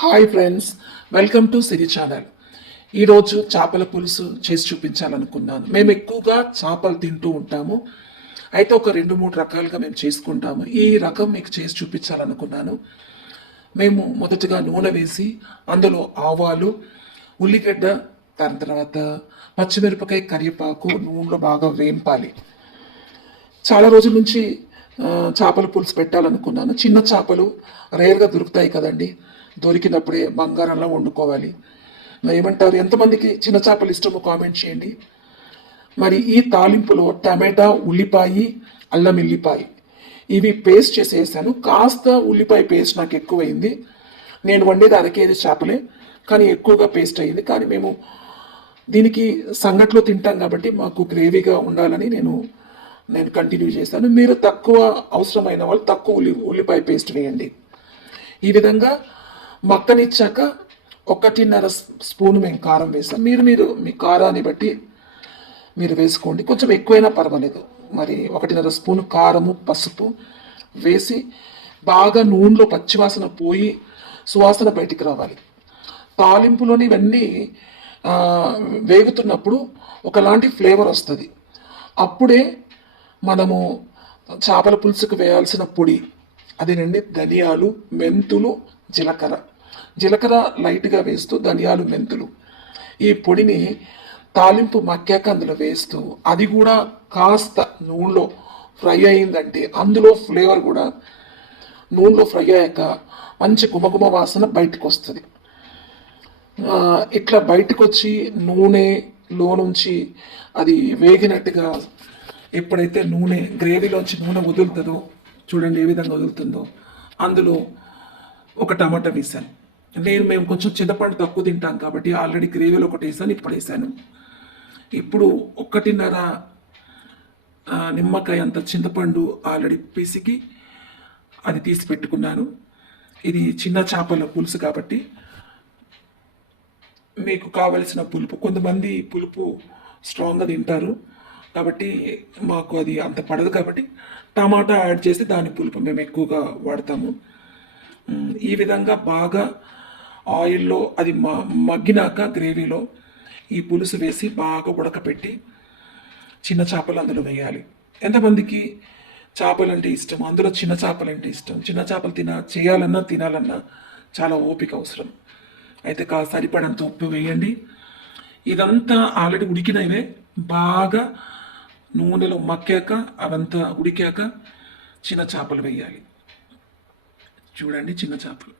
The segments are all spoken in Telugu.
Hi friends, welcome to Siri channel. ఈరోజు చేపల పులుసు చేసి చూపించాలనుకున్నాను. మేము ఎక్కువగా చేపలు తింటూ ఉంటాము. అయితే ఒక 2-3 రకాలుగా మేము చేసుకుంటాము. ఈ రకం మీకు చేసి చూపించాలనుకున్నాను. మేము మొదటగా నూనె వేసి అందులో ఆవాలు, ఉల్లిగడ్డ, దాని తర్వాత పచ్చిమిరపకాయ, కరివేపాకు నూనెలో బాగా వేంపాలి. చాలా రోజుల నుంచి చేపల పులుసు పెట్టాలనుకున్నాను. చిన్న చేపలు రేర్గా దొరుకుతాయి కదండి. దొరికినప్పుడే బంగారంలో వండుకోవాలి. ఏమంటారు, ఎంతమందికి చిన్న చేపలు ఇష్టమో కామెంట్ చేయండి. మరి ఈ తాలింపులో టమాటా, ఉల్లిపాయ, అల్లం ఎల్లిపాయ ఇవి పేస్ట్ చేసి వేసాను. కాస్త ఉల్లిపాయ పేస్ట్ నాకు ఎక్కువైంది. నేను వండేది అరకేజీ చేపలే, కానీ ఎక్కువగా పేస్ట్ అయ్యింది. కానీ మేము దీనికి సంగట్లో తింటాం కాబట్టి మాకు గ్రేవీగా ఉండాలని నేను కంటిన్యూ చేస్తాను. మీరు తక్కువ అవసరమైన వాళ్ళు తక్కువ ఉల్లిపాయ పేస్ట్ వేయండి. ఈ విధంగా మక్కనిచ్చాక 1.5 స్పూన్ మేము కారం వేస్తాం. మీరు మీ కారాన్ని బట్టి మీరు వేసుకోండి. కొంచెం ఎక్కువైనా పర్వాలేదు. మరి 1.5 స్పూన్ కారము, పసుపు వేసి బాగా నూనెలో పచ్చివాసన పోయి సువాసన బయటికి రావాలి. తాలింపులోని ఇవన్నీ వేగుతున్నప్పుడు ఒకలాంటి ఫ్లేవర్ వస్తుంది. అప్పుడే మనము చేపల పులుసుకు వేయాల్సిన పొడి, అదేనండి ధనియాలు, మెంతులు, జీలకర్ర లైట్గా వేస్తూ ధనియాలు, మెంతులు ఈ పొడిని తాలింపు మక్కాక అందులో వేస్తూ అది కూడా కాస్త నూనెలో ఫ్రై అయిందంటే అందులో ఫ్లేవర్ కూడా నూనెలో ఫ్రై అయ్యాక మంచి గుమగుమ వాసన బయటకు వస్తుంది. ఇట్లా బయటకు వచ్చి నూనెలో నుంచి అది వేగినట్టుగా ఎప్పుడైతే గ్రేవీలోంచి నూనె వదులుతుందో, చూడండి ఏ విధంగా వదులుతుందో, అందులో ఒక టమాటా వేసాను. మేము కొంచెం చింతపండు తక్కువ తింటాం కాబట్టి ఆల్రెడీ గ్రేవీలో ఒకటి వేసాను, ఇప్పుడు వేసాను. ఇప్పుడు 1.5 నిమ్మకాయ అంత చింతపండు ఆల్రెడీ పిసికి అది తీసి పెట్టుకున్నాను. ఇది చిన్న చేపల పులుసు కాబట్టి మీకు కావలసిన పులుపు, కొంతమంది పులుపు స్ట్రాంగ్గా తింటారు కాబట్టి మాకు అది అంత పడదు కాబట్టి టమాటా యాడ్ చేసి దాని పులుపు మేము ఎక్కువగా వాడతాము. ఈ విధంగా బాగా ఆయిల్లో అది మగ్గినాక గ్రేవీలో ఈ పులుసు వేసి బాగా ఉడకపెట్టి చిన్న చేపలు అందులో వేయాలి. ఎంతమందికి చేపలు అంటే ఇష్టం, అందులో చిన్న చేపలు అంటే ఇష్టం. చిన్న చేపలు తినాలన్నా చాలా ఓపిక అవసరం. అయితే సరిపడంత ఉప్పు వేయండి. ఇదంతా ఆల్రెడీ ఉడికినవే బాగా నూనెలో మక్కాక అవంతా ఉడికాక చిన్న చేపలు వేయాలి. చూడండి చిన్న చేపలు.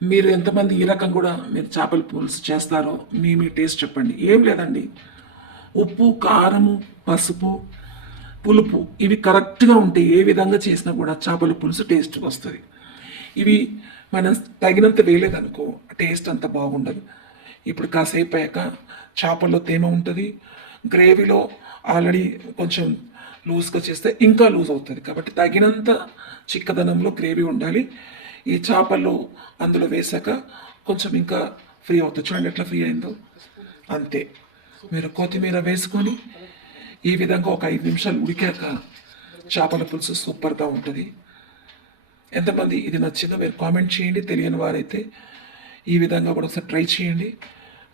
మీరు ఎంతమంది ఈ రకం కూడా మీరు చేపల పులుసు చేస్తారో మీ టేస్ట్ చెప్పండి. ఏం లేదండి, ఉప్పు, కారము, పసుపు, పులుపు ఇవి కరెక్ట్గా ఉంటే ఏ విధంగా చేసినా కూడా చేపల పులుసు టేస్ట్ వస్తుంది. ఇవి మనం తగినంత వేయలేదనుకో టేస్ట్ అంత బాగుండదు. ఇప్పుడు కాసేపు అయ్యాక చేపల్లో తేమ ఉంటుంది, గ్రేవీలో ఆల్రెడీ కొంచెం లూజ్గా చేస్తే ఇంకా లూజ్ అవుతుంది. కాబట్టి తగినంత చిక్కదనంలో గ్రేవీ ఉండాలి. ఈ చేపలు అందులో వేసాక కొంచెం ఇంకా ఫ్రీ అవుతుంది. చూడండి ఎట్లా ఫ్రీ అయిందో. అంతే. మీరు కొత్తిమీర వేసుకొని ఈ విధంగా ఒక 5 నిమిషాలు ఉడికాక చేపల పులుసు సూపర్గా ఉంటుంది. ఎంతమంది ఇది నచ్చిందో మీరు కామెంట్ చేయండి. తెలియని వారైతే ఈ విధంగా కూడా ఒకసారి ట్రై చేయండి.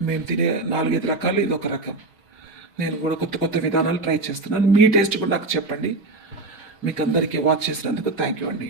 మేము తినే 4-5 రకాలు ఇది ఒక రకం. నేను కూడా కొత్త విధానాలు ట్రై చేస్తున్నాను. మీ టేస్ట్ కూడా నాకు చెప్పండి. మీకు అందరికీ వాచ్ చేసినందుకు థ్యాంక్ యూ అండి.